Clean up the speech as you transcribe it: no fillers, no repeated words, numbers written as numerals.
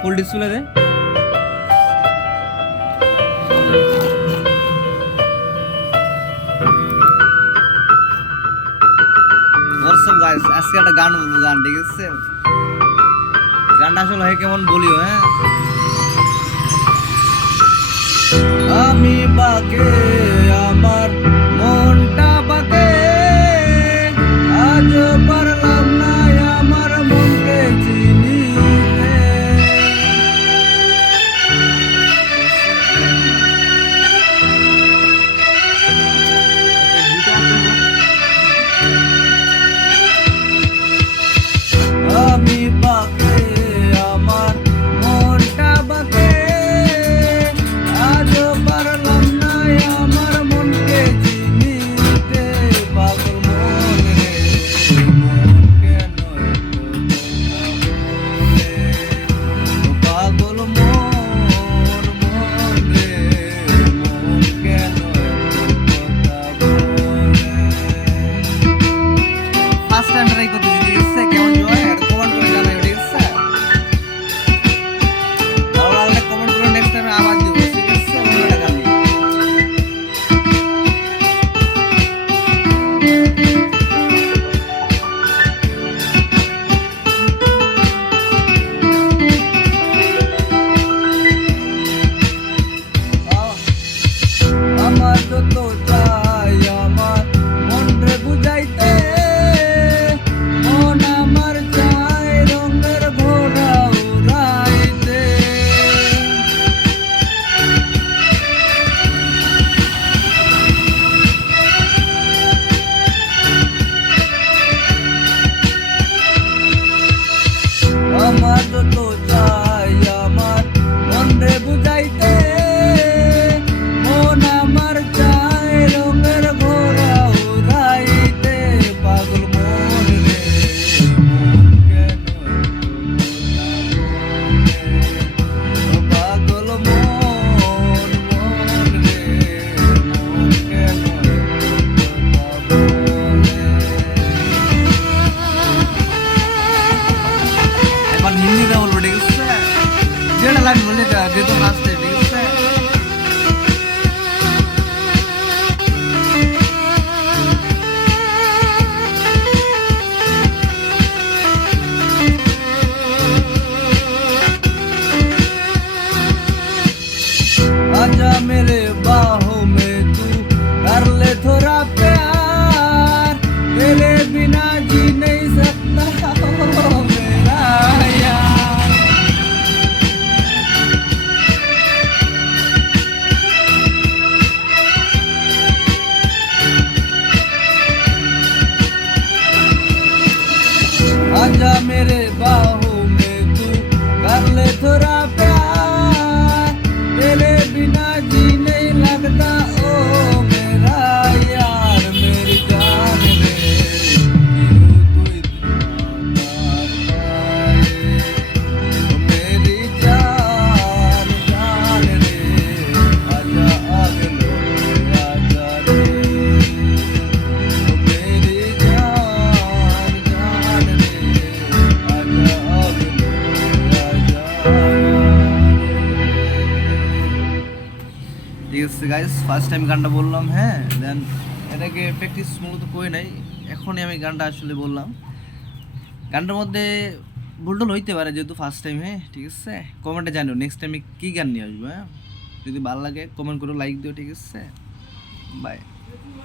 Full display দে। WhatsApp guys, আজকে একটা গান বলবো, গান ঠিক আছে? গানটা আসলে হয় কেমন বলিও, হ্যাঁ। আমি বাকে আমার মনটা বাকে, আজ পারলাম না আমার মনকে চিনিতে। আমি বাকে আমার মনটা বাকে, আজ পারলাম না আমার মনকে চিনিতে। পাগল মন রে মন কেন পাগল মন মন রে মন কেন ফার্স্ট টাইম ট্রাই করতে দিচ্ছে, কেমন জয় আর কমেন্ট করে জানাই, ঠিক আছে? ভালো লাগলে কমেন্ট করে, নেক্সট টাইম আবার দিব, ঠিক আছে? অন্য একটা গান নিয়ে। আমার যত চাই আমার মন রে বুঝাইতে, মন আমার চাই রঙের ঘোড়া উড়াইতে। আমার যত চাই আমার মন রে বুঝাইতে, মন আমার চাই রঙের ঘোড়া উড়াইতে। পাগল মন রে মন কেন পাগল মন মন রে মন কেন এখন হিন্দিতে বলবো, ঠিক আছে? যেটা লাইন বলে যেহেতু নাচতে, ঠিক আছে? आजा मेरे बाहों में तू कर ले थोड़ा प्यार, तेरे बिना जी नहीं सकता ओ मेरा यार। आजा मेरे बाहों में तू कर ले थोड़ा प्यार, तेरे बिना जी नहीं लगता ओ मेरा यार। मेरी जान रे क्यों तू इतना पाए, मेरी जान जान रे आजा आगे लो आजा रे। मेरी जान जान रे आजा आगे लो आजा। ঠিক আছে গাইস, ফার্স্ট টাইম গানটা বললাম, হ্যাঁ। দেন এটাকে প্র্যাকটিস মূলত করে নাই, এখনই আমি গানটা আসলে বললাম। গানটার মধ্যে ভুলটুল হইতে পারে যেহেতু ফার্স্ট টাইম, হ্যাঁ ঠিক আছে? কমেন্টে জানিও নেক্সট টাইমে কী গান নিয়ে আসবো, হ্যাঁ। যদি ভালো লাগে কমেন্ট করো, লাইক দিও, ঠিক আছে? বাই।